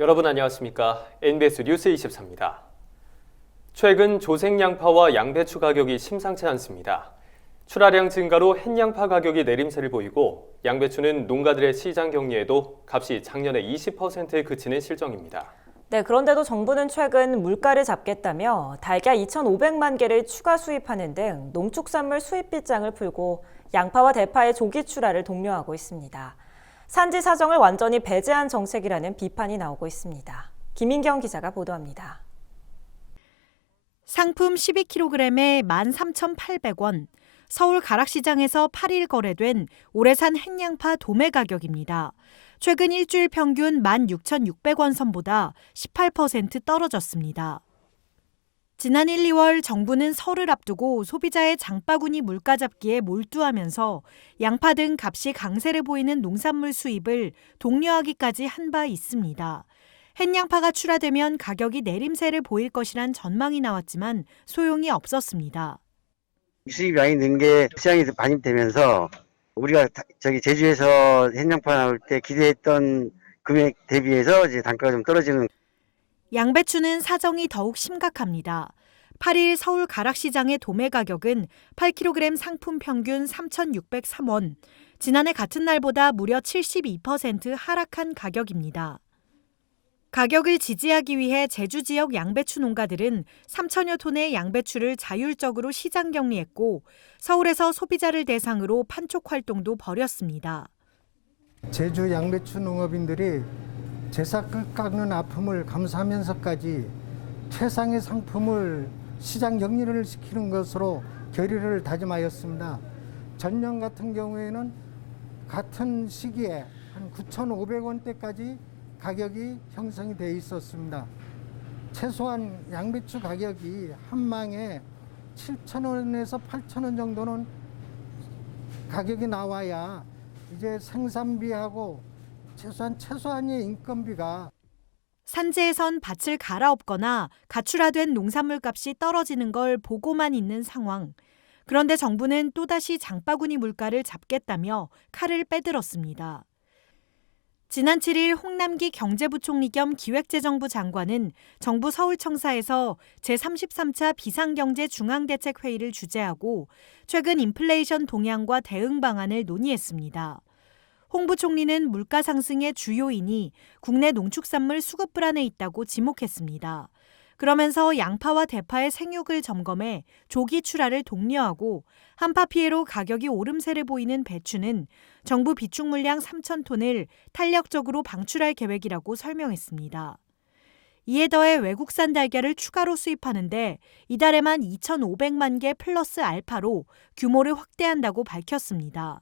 여러분 안녕하십니까? NBS 뉴스 24입니다. 최근 조생양파와 양배추 가격이 심상치 않습니다. 출하량 증가로 햇양파 가격이 내림세를 보이고 양배추는 농가들의 시장 격리에도 값이 작년에 20%에 그치는 실정입니다. 네, 그런데도 정부는 최근 물가를 잡겠다며 달걀 2,500만 개를 추가 수입하는 등 농축산물 수입 빗장을 풀고 양파와 대파의 조기 출하를 독려하고 있습니다. 산지 사정을 완전히 배제한 정책이라는 비판이 나오고 있습니다. 김인경 기자가 보도합니다. 상품 12kg에 13,800원, 서울 가락시장에서 8일 거래된 올해산 햇양파 도매 가격입니다. 최근 일주일 평균 16,600원 선보다 18% 떨어졌습니다. 지난 1, 2월 정부는 설을 앞두고 소비자의 장바구니 물가 잡기에 몰두하면서 양파 등 값이 강세를 보이는 농산물 수입을 독려하기까지 한 바 있습니다. 햇양파가 출하되면 가격이 내림세를 보일 것이란 전망이 나왔지만 소용이 없었습니다. 수입이 많이 는 게 시장에서 반입되면서 우리가 제주에서 햇양파 나올 때 기대했던 금액 대비해서 이제 단가가 좀 떨어지는. 양배추는 사정이 더욱 심각합니다. 8일 서울 가락시장의 도매 가격은 8kg 상품 평균 3,603원, 지난해 같은 날보다 무려 72% 하락한 가격입니다. 가격을 지지하기 위해 제주 지역 양배추 농가들은 3천여 톤의 양배추를 자율적으로 시장 격리했고 서울에서 소비자를 대상으로 판촉 활동도 벌였습니다. 제주 양배추 농업인들이 제사 깎는 아픔을 감수하면서까지 최상의 상품을 시장 격리를 시키는 것으로 결의를 다짐하였습니다. 전년 같은 경우에는 같은 시기에 한 9,500원대까지 가격이 형성이 돼 있었습니다. 최소한 양배추 가격이 한 망에 7,000원에서 8,000원 정도는 가격이 나와야 이제 생산비하고 최소한의 인건비가. 산지에선 밭을 갈아엎거나 가출하된 농산물 값이 떨어지는 걸 보고만 있는 상황. 그런데 정부는 또다시 장바구니 물가를 잡겠다며 칼을 빼들었습니다. 지난 7일 홍남기 경제부총리 겸 기획재정부 장관은 정부 서울청사에서 제33차 비상경제 중앙대책회의를 주재하고 최근 인플레이션 동향과 대응 방안을 논의했습니다. 홍 부총리는 물가 상승의 주요인이 국내 농축산물 수급 불안에 있다고 지목했습니다. 그러면서 양파와 대파의 생육을 점검해 조기 출하를 독려하고 한파 피해로 가격이 오름세를 보이는 배추는 정부 비축 물량 3,000톤을 탄력적으로 방출할 계획이라고 설명했습니다. 이에 더해 외국산 달걀을 추가로 수입하는데 이달에만 2,500만 개 플러스 알파로 규모를 확대한다고 밝혔습니다.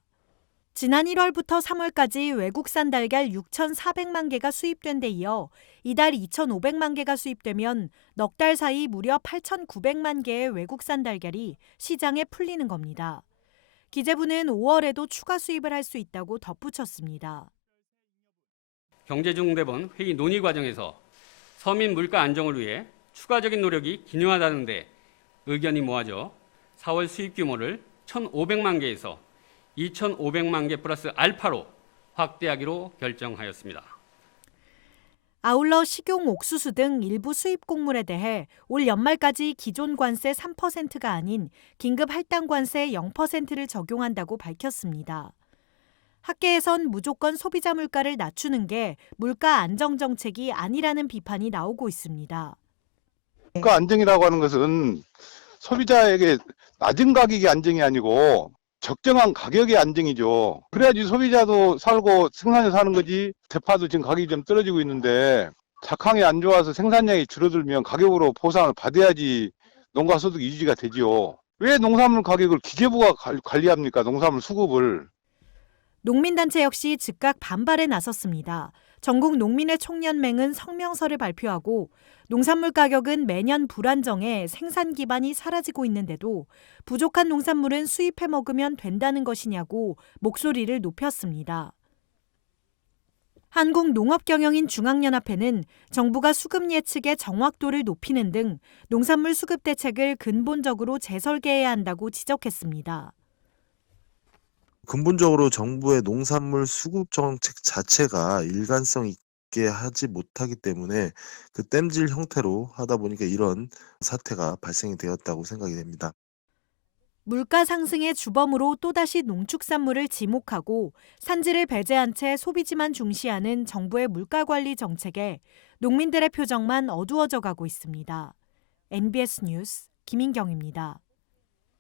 지난 1월부터 3월까지 외국산 달걀 6,400만 개가 수입된 데 이어 이달 2,500만 개가 수입되면 넉 달 사이 무려 8,900만 개의 외국산 달걀이 시장에 풀리는 겁니다. 기재부는 5월에도 추가 수입을 할 수 있다고 덧붙였습니다. 경제중대본 회의 논의 과정에서 서민 물가 안정을 위해 추가적인 노력이 기요하다는 데 의견이 모아져 4월 수입 규모를 1,500만 개에서 2,500만 개 플러스 알파로 확대하기로 결정하였습니다. 아울러 식용 옥수수 등 일부 수입 곡물에 대해 올 연말까지 기존 관세 3%가 아닌 긴급 할당 관세 0%를 적용한다고 밝혔습니다. 학계에선 무조건 소비자 물가를 낮추는 게 물가 안정 정책이 아니라는 비판이 나오고 있습니다. 물가 안정이라고 하는 것은 소비자에게 낮은 가격이 안정이 아니고 적정한 가격의 안정이죠. 그래야지 소비자도 살고 생산자 사는 거지. 대파도 지금 가격이 좀 떨어지고 있는데 작황이 안 좋아서 생산량이 줄어들면 가격으로 보상을 받아야지 농가 소득 유지가 되지요. 왜 농산물 가격을 기재부가 관리합니까? 농산물 수급을. 농민단체 역시 즉각 반발에 나섰습니다. 전국 농민의 총연맹은 성명서를 발표하고 농산물 가격은 매년 불안정해 생산 기반이 사라지고 있는데도 부족한 농산물은 수입해 먹으면 된다는 것이냐고 목소리를 높였습니다. 한국농업경영인 중앙연합회는 정부가 수급 예측의 정확도를 높이는 등 농산물 수급 대책을 근본적으로 재설계해야 한다고 지적했습니다. 근본적으로 정부의 농산물 수급 정책 자체가 일관성 있게 하지 못하기 때문에 그 땜질 형태로 하다 보니까 이런 사태가 발생이 되었다고 생각이 됩니다. 물가 상승의 주범으로 또다시 농축산물을 지목하고 산지를 배제한 채 소비지만 중시하는 정부의 물가 관리 정책에 농민들의 표정만 어두워져 가고 있습니다. NBS 뉴스 김인경입니다.